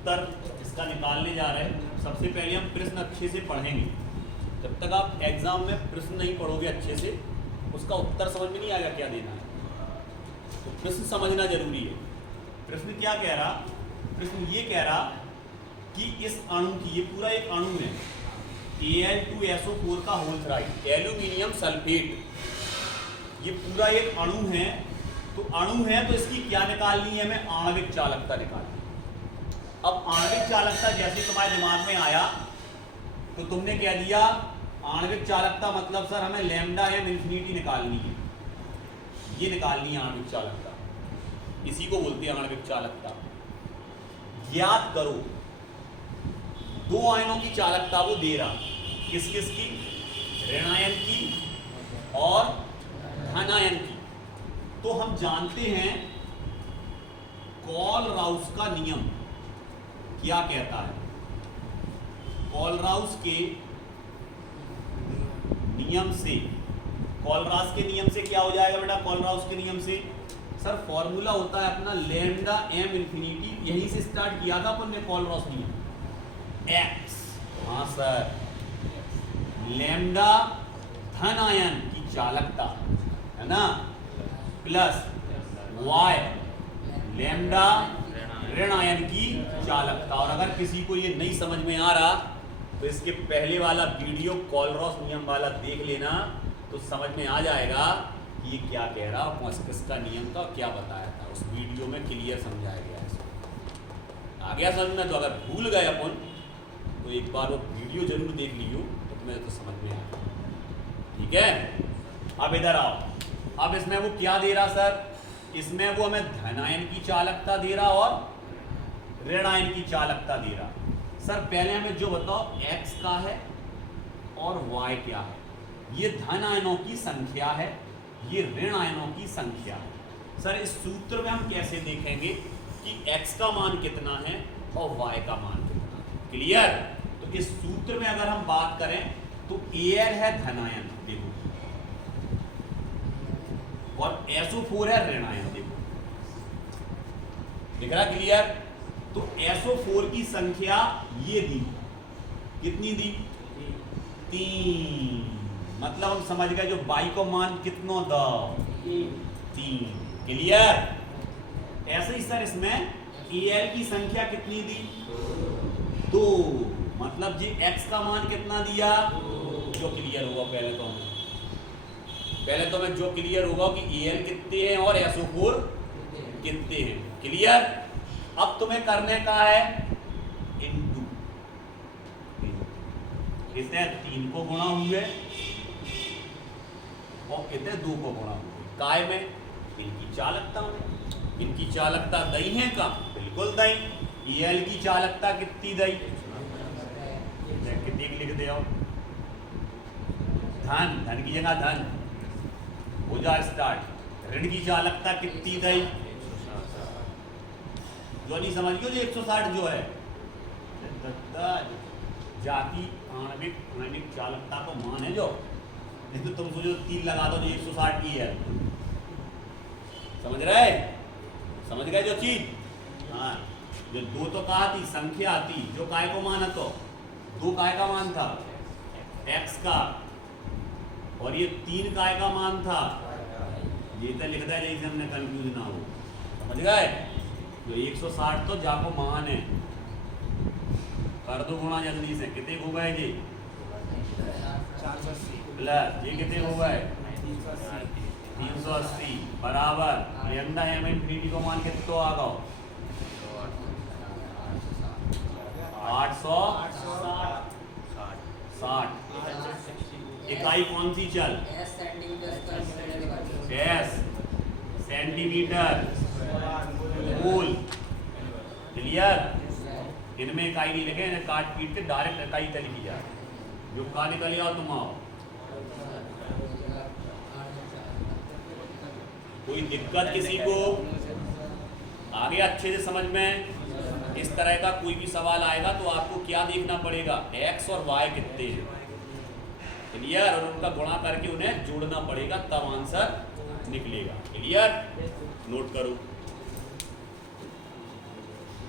उत्तर इसका निकालने जा रहे हैं। सबसे पहले हम प्रश्न अच्छे से पढ़ेंगे। जब तक आप एग्जाम में प्रश्न नहीं पढ़ोगे अच्छे से, उसका उत्तर समझ में नहीं आएगा क्या देना है। तो प्रश्न समझना जरूरी है। प्रश्न क्या कह रहा, प्रश्न ये कह रहा कि इस अणु की, ये पूरा एक अणु है Al2SO4 का होल थ्राइड, एल्यूमिनियम सल्फेट, ये पूरा एक अणु है। तो अणु है तो इसकी क्या निकालनी है, हमें आणविक चालकता निकालनी है। अब आणविक चालकता जैसे तुम्हारे दिमाग में आया तो तुमने कह दिया आणविक चालकता मतलब सर हमें लैम्डा एम इन्फिनिटी निकालनी है, ये निकालनी है आणविक चालकता, इसी को बोलते हैं आणविक चालकता। ज्ञात करो दो आयनों की चालकता वो दे रहा, किस किस की, ऋणायन की और धनायन की। तो हम जानते हैं कॉलराउस का नियम क्या कहता है। कॉलराउस के नियम से, कॉलराउस के नियम से क्या हो जाएगा बेटा, कॉलराउस के नियम से सर फॉर्मूला होता है अपना लैम्डा एम इन्फिनिटी, यहीं से स्टार्ट किया था अपन ने कॉलराउस नियम, एक्स, हाँ सर, लैम्डा धनायन की चालकता है ना, प्लस वाई लैम्डा ऋणायन की चालकता। और अगर किसी को ये नहीं समझ में आ रहा तो इसके पहले वाला वीडियो कॉलराउस नियम वाला देख लेना, तो समझ में आ जाएगा कि ये क्या कह रहा, किसका नियम था, क्या बताया था, उस वीडियो में क्लियर समझाया गया है। आ गया समझ में? तो अगर भूल गए अपन तो एक बार वो वीडियो जरूर देख लियो तो तुम्हें तो समझ में आएगा। ठीक है, अब इधर आओ। अब इसमें वो क्या दे रहा सर, इसमें वो हमें धनायन की चालकता दे रहा और ऋणायन की चालकता दे रहा। सर पहले हमें जो बताओ x का है और y क्या है। ये धन आयनों की संख्या है, ये ऋण आयनों की संख्या है। सर इस सूत्र में हम कैसे देखेंगे कि x का मान कितना है और y का मान कितना है। क्लियर? तो इस सूत्र में अगर हम बात करें तो Al है धनायन, देखो, और SO4 है ऋणायन, देखो, दिख रहा? क्लियर? तो SO4 की संख्या ये दी, कितनी दी, 3, मतलब हम समझ गए जो बाई को मान कितना था, 3। क्लियर? ऐसे ही सर इसमें Al की संख्या कितनी दी, 2, मतलब जी x का मान कितना दिया, जो क्लियर होगा पहले तो हमें जो क्लियर होगा कि Al कितने हैं और SO4 कितने हैं। क्लियर? अब तुम्हें करने का है इनटू, कितने 3 को गुणा हुए और कितने 2 को गुणा हुए, काय में, इनकी चालकता में। इनकी चालकता दई है का, बिल्कुल दई। Al की चालकता कितनी दई, कितनी लिख दे, धन, धन की जगह धन हो जा स्टार्ट। ऋण की चालकता कितनी दई, जो नहीं समझ गए, जो 160 जो है जाति आणविक चालकता को मान है जो, नहीं तो तुम सोचो 3 लगा दो जो 160 की है। समझ रहे? समझ गए जो चीज? हाँ, जो 2 तो कहा थी संख्या आती, जो काय को मान है, तो 2 काय का मान था x का, और ये 3 काय का मान था, ये तो लिखता है जैसे हमने कंफ्यूज ना हो। समझ गए? तो 160 तो जाको मान है, कर दो गुणा जल्दी से, कितने हो गए जी, 480 प्लस ये कितने हो गए, 380 बराबर लैम्डा एम इन्फिनिटी को मान कितने तो आ गए, 860। इकाई कौन सी चल, एस सेंटीमीटर मूल। क्लियर? इनमें इकाई नहीं लिखे, इन्हें काट पीट के डायरेक्ट इकाई तक लिखी जाए, जो का निकल आओ तुम आओ। कोई दिक्कत किसी को आ गया अच्छे से समझ में? इस तरह का कोई भी सवाल आएगा तो आपको क्या देखना पड़ेगा, x और y कितने हैं। क्लियर? और उनका गुणा करके उन्हें जोड़ना पड़ेगा, तब आंसर निकलेगा। क्लियर? नोट करो।